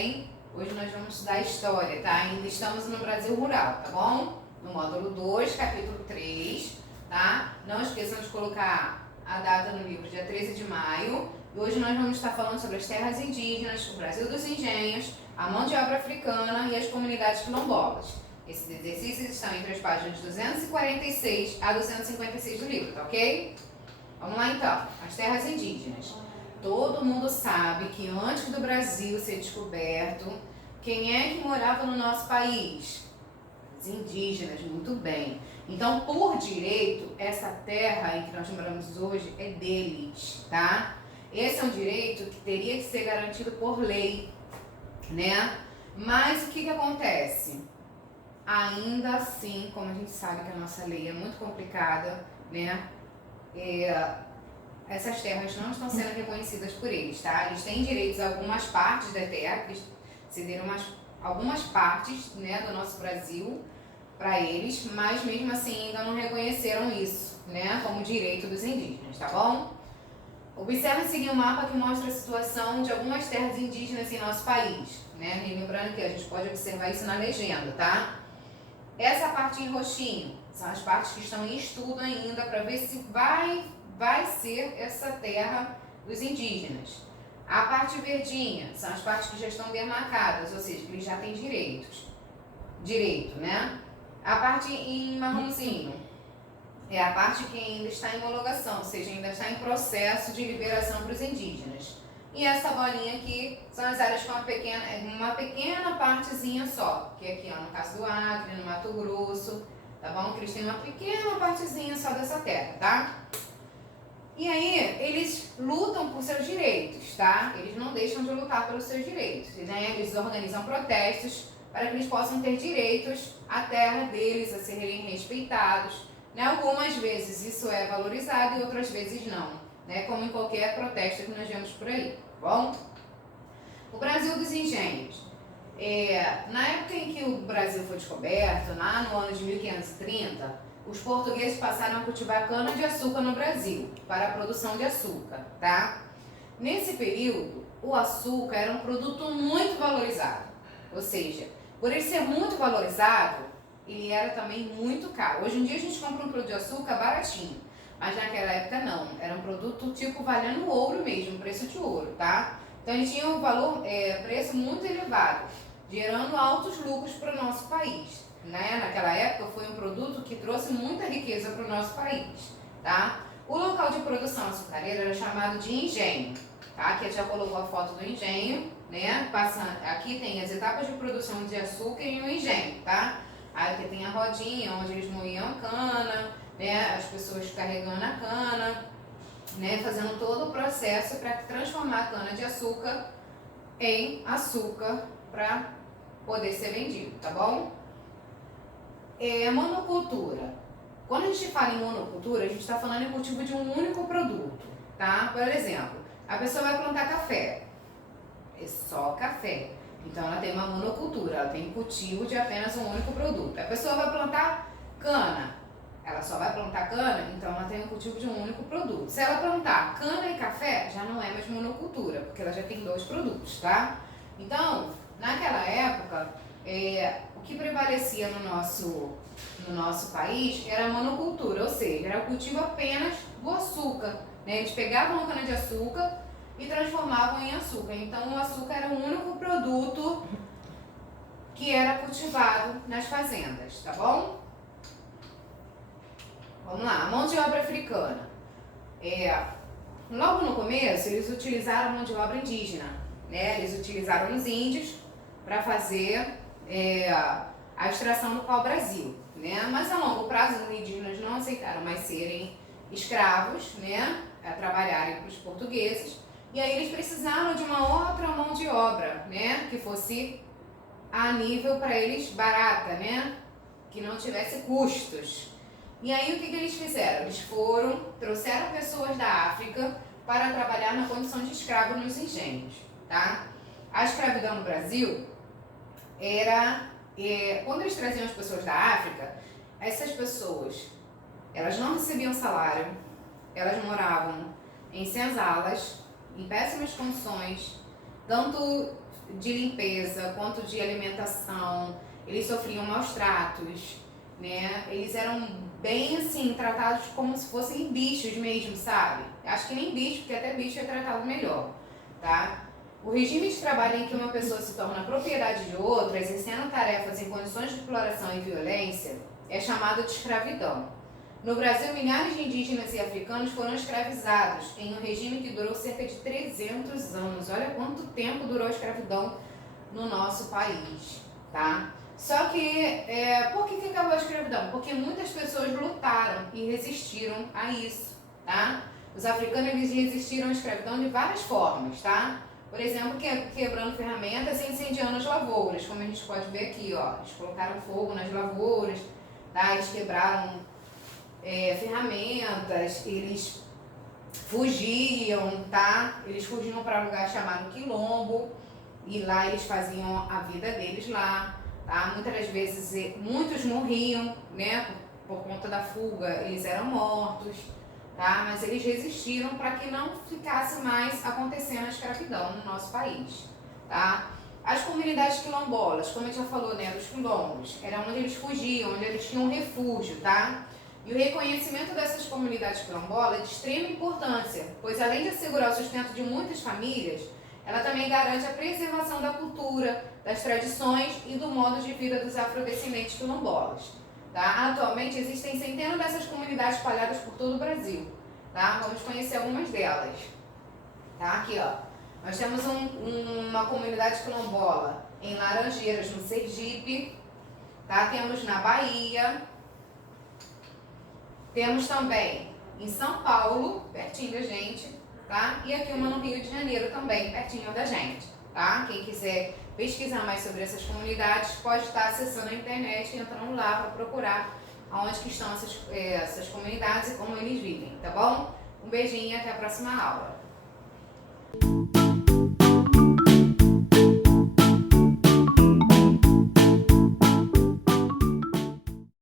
bem? Hoje nós vamos estudar História, tá? Ainda estamos no Brasil Rural, tá bom? No módulo 2, capítulo 3, tá? Não esqueçam de colocar a data no livro, dia 13 de maio. E hoje nós vamos estar falando sobre as terras indígenas, o Brasil dos engenhos, a mão de obra africana e as comunidades quilombolas. Esses exercícios estão entre as páginas 246 a 256 do livro, tá ok? Vamos lá então, as terras indígenas. Todo mundo sabe que antes do Brasil ser descoberto, quem é que morava no nosso país? Os indígenas, muito bem. Então, por direito, essa terra em que nós moramos hoje é deles, tá? Esse é um direito que teria que ser garantido por lei, né? Mas o que acontece? Ainda assim, como a gente sabe que a nossa lei é muito complicada, né? Essas terras não estão sendo reconhecidas por eles, tá? Eles têm direitos a algumas partes da terra, eles cederam algumas partes, né, do nosso Brasil para eles, mas mesmo assim ainda não reconheceram isso, né, como direito dos indígenas, tá bom? Observe em seguir o mapa que mostra a situação de algumas terras indígenas em nosso país, né? E lembrando que a gente pode observar isso na legenda, tá? Essa parte em roxinho são as partes que estão em estudo ainda para ver se vai ser essa terra dos indígenas. A parte verdinha são as partes que já estão demarcadas, ou seja, que eles já têm direito, né? A parte em marronzinho é a parte que ainda está em homologação, ou seja, ainda está em processo de liberação para os indígenas. E essa bolinha aqui são as áreas com uma pequena partezinha só, que é aqui, ó, no caso do Acre, no Mato Grosso, tá bom? Que eles têm uma pequena partezinha só dessa terra, tá? E aí, eles lutam por seus direitos, tá? Eles não deixam de lutar pelos seus direitos, né? Eles organizam protestos para que eles possam ter direitos à terra deles, a serem respeitados, né? Algumas vezes isso é valorizado e outras vezes não, né? Como em qualquer protesto que nós vemos por aí, tá bom? O Brasil dos engenhos. Na época em que o Brasil foi descoberto, lá no ano de 1530, os portugueses passaram a cultivar cana-de-açúcar no Brasil, para a produção de açúcar, tá? Nesse período, o açúcar era um produto muito valorizado, ou seja, por ele ser muito valorizado, ele era também muito caro. Hoje em dia a gente compra um produto de açúcar baratinho, mas naquela época não, era um produto tipo valendo ouro mesmo, preço de ouro, tá? Então ele tinha um preço muito elevado, gerando altos lucros para o nosso país. Né? Naquela época foi um produto que trouxe muita riqueza para o nosso país, tá? O local de produção açucareira era chamado de engenho, tá? Aqui já colocou a foto do engenho, né? Aqui tem as etapas de produção de açúcar e o engenho, tá? Aqui tem a rodinha onde eles moíam a cana, né? As pessoas carregando a cana, né? Fazendo todo o processo para transformar a cana de açúcar em açúcar para poder ser vendido, tá bom? Monocultura. Quando a gente fala em monocultura, a gente está falando em cultivo de um único produto, tá? Por exemplo, a pessoa vai plantar café, é só café. Então ela tem uma monocultura, ela tem cultivo de apenas um único produto. A pessoa vai plantar cana, ela só vai plantar cana, então ela tem um cultivo de um único produto. Se ela plantar cana e café, já não é mais monocultura, porque ela já tem dois produtos, tá? Então, naquela época, o que prevalecia no nosso país era a monocultura, ou seja, era o cultivo apenas do açúcar, né? Eles pegavam a cana-de-açúcar e transformavam em açúcar. Então o açúcar era o único produto que era cultivado nas fazendas, tá bom? Vamos lá, a mão de obra africana. Logo no começo, eles utilizaram a mão de obra indígena, né? Eles utilizaram os índios para fazer a extração do pau-brasil, né? Mas a longo prazo os indígenas não aceitaram mais serem escravos, né? A trabalharem para os portugueses, e aí eles precisaram de uma outra mão de obra, né? Que fosse a nível para eles barata, né? Que não tivesse custos. E aí o que eles fizeram? Eles trouxeram pessoas da África para trabalhar na condição de escravo nos engenhos, tá? A escravidão no Brasil quando eles traziam as pessoas da África, essas pessoas, elas não recebiam salário, elas moravam em senzalas, em péssimas condições, tanto de limpeza quanto de alimentação. Eles sofriam maus tratos, né? Eles eram bem assim, tratados como se fossem bichos mesmo, sabe? Acho que nem bicho, porque até bicho é tratado melhor, tá? O regime de trabalho em que uma pessoa se torna propriedade de outra, exercendo tarefas em condições de exploração e violência, é chamado de escravidão. No Brasil, milhares de indígenas e africanos foram escravizados em um regime que durou cerca de 300 anos. Olha quanto tempo durou a escravidão no nosso país, tá? Só que, por que acabou a escravidão? Porque muitas pessoas lutaram e resistiram a isso, tá? Os africanos, eles resistiram à escravidão de várias formas, tá? Por exemplo, quebrando ferramentas e incendiando as lavouras, como a gente pode ver aqui, ó. Eles colocaram fogo nas lavouras, tá? Eles quebraram ferramentas, eles fugiam, tá? Eles fugiam para um lugar chamado Quilombo e lá eles faziam a vida deles lá, tá? Muitas das vezes, muitos morriam, né? Por conta da fuga, eles eram mortos, tá? Mas eles resistiram para que não ficasse mais acontecendo a escravidão no nosso país, tá? As comunidades quilombolas, como a gente já falou, né, dos quilombos, era onde eles fugiam, onde eles tinham refúgio, tá? E o reconhecimento dessas comunidades quilombolas é de extrema importância, pois além de assegurar o sustento de muitas famílias, ela também garante a preservação da cultura, das tradições e do modo de vida dos afrodescendentes quilombolas. Tá? Atualmente existem centenas dessas comunidades espalhadas por todo o Brasil. Tá? Vamos conhecer algumas delas. Tá? Aqui, ó. Nós temos uma comunidade quilombola em Laranjeiras, no Sergipe. Tá? Temos na Bahia. Temos também em São Paulo, pertinho da gente. Tá? E aqui uma no Rio de Janeiro também, pertinho da gente. Tá? Quem quiser pesquisar mais sobre essas comunidades pode estar acessando a internet e entrando lá para procurar onde que estão essas comunidades e como eles vivem, tá bom? Um beijinho e até a próxima aula.